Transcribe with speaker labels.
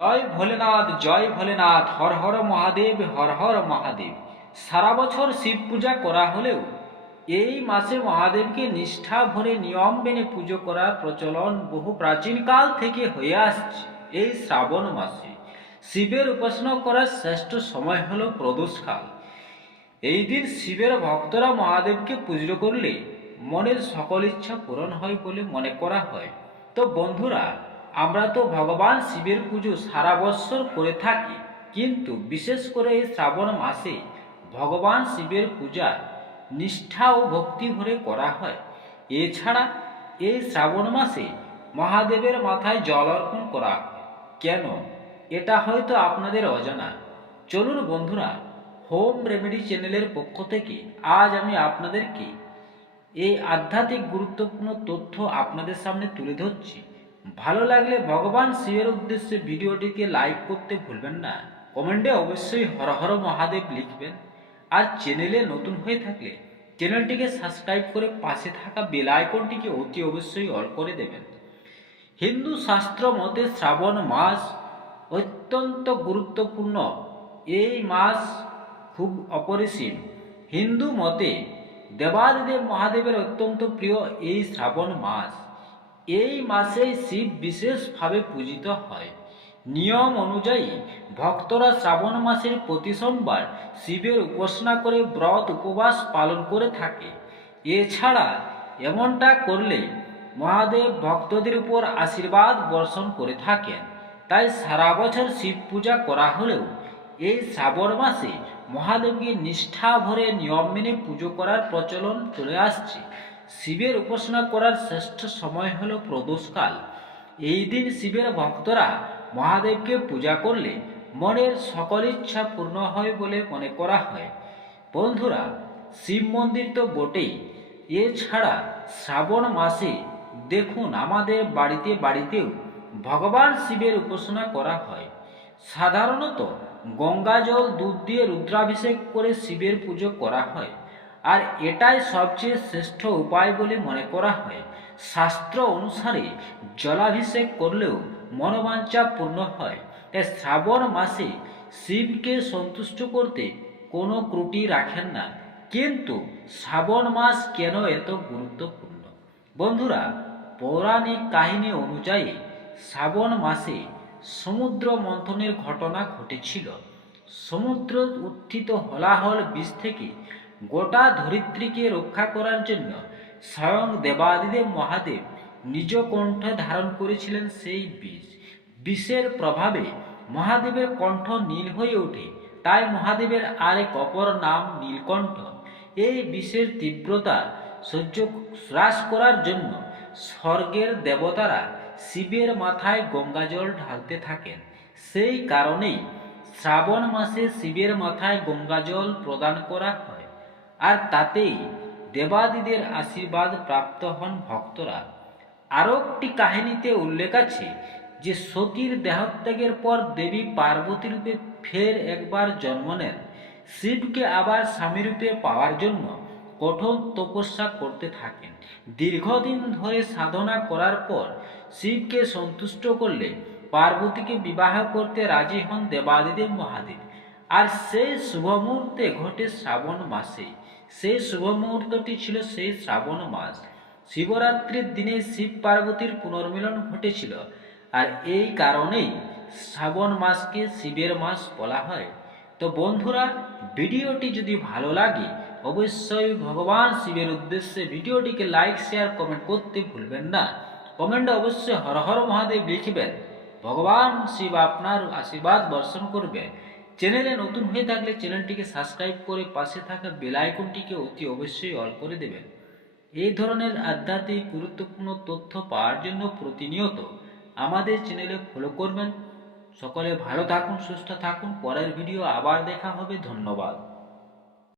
Speaker 1: জয় ভোলেনাথ জয় ভোলেনাথ, হর হর মহাদেব, হর হর মহাদেব। সারা বছর শিব পূজা করা হলেও এই মাসে মহাদেবকে নিষ্ঠা ভরে নিয়ম মেনে পুজো করার প্রচলন বহু প্রাচীনকাল থেকে হয়ে আসছে এই শ্রাবণ মাসে। শিবের উপাসনা করার শ্রেষ্ঠ সময় হল প্রদোষকাল এই দিন শিবের ভক্তরা মহাদেবকে পুজো করলে মনের সকল ইচ্ছা পূরণ হয় বলে মনে করা হয়। তো বন্ধুরা আমরা তো ভগবান শিবের পুজো সারা বৎসর করে থাকি, কিন্তু বিশেষ করে এই শ্রাবণ মাসে ভগবান শিবের পূজা নিষ্ঠা ও ভক্তি ভরে করা হয়। এছাড়া এই শ্রাবণ মাসে মহাদেবের মাথায় জল অর্পণ করা কেন? এটা হয়তো আপনাদের অজানা। চলুন বন্ধুরা, হোম রেমেডি চ্যানেলের পক্ষ থেকে আজ আমি আপনাদেরকে এই আধ্যাত্মিক গুরুত্বপূর্ণ তথ্য আপনাদের সামনে তুলে ধরছি। ভালো লাগলে ভগবান শিবের উদ্দেশ্যে ভিডিওটিকে লাইক করতে ভুলবেন না। কমেন্টে অবশ্যই হর হর মহাদেব লিখবেন। আর চ্যানেলে নতুন হয়ে থাকলে চ্যানেলটিকে সাবস্ক্রাইব করে পাশে থাকা বেল আইকনটিকে অতি অবশ্যই অল করে দেবেন। হিন্দু শাস্ত্র মতে শ্রাবণ মাস অত্যন্ত গুরুত্বপূর্ণ। এই মাস খুব অপরিসীম। হিন্দু মতে দেবাদিদেব মহাদেবের অত্যন্ত প্রিয় এই শ্রাবণ মাস। এই মাসেই শিব বিশেষভাবে পূজিত হয়। নিয়ম অনুযায়ী ভক্তরা শ্রাবণ মাসের প্রতি সোমবার শিবের উপাসনা করে ব্রত উপবাস পালন করে থাকে। এছাড়া এমনটা করলে মহাদেব ভক্তদের উপর আশীর্বাদ বর্ষণ করে থাকেন। তাই সারা বছর শিব পূজা করা হলেও এই শ্রাবণ মাসে মহাদেবকে নিষ্ঠা ভরে নিয়ম মেনে পুজো করার প্রচলন চলে আসছে। শিবের উপাসনা করার শ্রেষ্ঠ সময় হল প্রদোষকাল। এই দিন শিবের ভক্তরা মহাদেবকে পূজা করলে মনের সকল ইচ্ছা পূর্ণ হয় বলে মনে করা হয়। বন্ধুরা, শিব মন্দির তো বটেই। এছাড়া শ্রাবণ মাসে দেখুন আমাদের বাড়িতে বাড়িতেও ভগবান শিবের উপাসনা করা হয়। সাধারণত গঙ্গা জল দুধ দিয়ে রুদ্রাভিষেক করে শিবের পুজো করা হয়। আর এটাই সবচেয়ে শ্রেষ্ঠ উপায় বলে মনে করা হয়। শাস্ত্র অনুসারে জলাভিষেক করলেও মনোবাঞ্ছা পূর্ণ হয়। তাই শ্রাবণ মাসে শিবকে সন্তুষ্ট করতে কোনো ত্রুটি রাখেন না। কিন্তু শ্রাবণ মাস কেন এত গুরুত্বপূর্ণ? বন্ধুরা, পৌরাণিক কাহিনী অনুযায়ী শ্রাবণ মাসে সমুদ্র মন্থনের ঘটনা ঘটেছিল। সমুদ্র উত্থিত হলাহল বিষ থেকে গোটা ধরিত্রীকে রক্ষা করার জন্য স্বয়ং দেবাদিদেব মহাদেব নিজ কণ্ঠ ধারণ করেছিলেন সেই বিষ বিষের প্রভাবে মহাদেবের কণ্ঠ নীল হয়ে ওঠে, তাই মহাদেবের আরেক অপর নাম নীলকণ্ঠ। এই বিষের তীব্রতা সহ্য হ্রাস করার জন্য স্বর্গের দেবতারা শিবের মাথায় গঙ্গাজল ঢালতে থাকেন। সেই কারণেই শ্রাবণ মাসে শিবের মাথায় গঙ্গাজল প্রদান করা হয়। আর তাতেই দেবাদিদের আশীর্বাদ প্রাপ্ত হন ভক্তরা। আরও একটি কাহিনীতে উল্লেখ আছে যে সতীর দেহত্যাগের পর দেবী পার্বতী রূপে ফের একবার জন্ম নেন। শিবকে আবার স্বামীরূপে পাওয়ার জন্য কঠোর তপস্যা করতে থাকেন। দীর্ঘদিন ধরে সাধনা করার পর শিবকে সন্তুষ্ট করলে পার্বতীকে বিবাহ করতে রাজি হন দেবাদিদেব মহাদেব। আর সেই শুভ মুহূর্তে ঘটে শ্রাবণ মাসে। সেই শুভ মুহূর্তটি ছিল সেই শ্রাবণ মাস। শিবরাত্রির দিনে শিব পার্বতীর পুনর্মিলন ঘটেছিল। আর এই কারণেই শ্রাবণ মাসকে শিবের মাস বলা হয়। তো বন্ধুরা, ভিডিওটি যদি ভালো লাগে, অবশ্যই ভগবান শিবের উদ্দেশ্যে ভিডিওটিকে লাইক শেয়ার কমেন্ট করতে ভুলবেন না। কমেন্টে অবশ্যই হর হর মহাদেব লিখবেন। ভগবান শিব আপনার আশীর্বাদ বর্ষণ করবে। চ্যানেলে নতুন হয়ে থাকলে চ্যানেলটিকে সাবস্ক্রাইব করে পাশে থাকা বেল আইকনটিকে অতি অবশ্যই অল করে দেবেন। এই ধরনের আধ্যাত্মিক গুরুত্বপূর্ণ তথ্য পাওয়ার জন্য প্রতিনিয়ত আমাদের চ্যানেলে ফলো করবেন। সকলে ভালো থাকুন, সুস্থ থাকুন। পরের ভিডিও আবার দেখা হবে। ধন্যবাদ।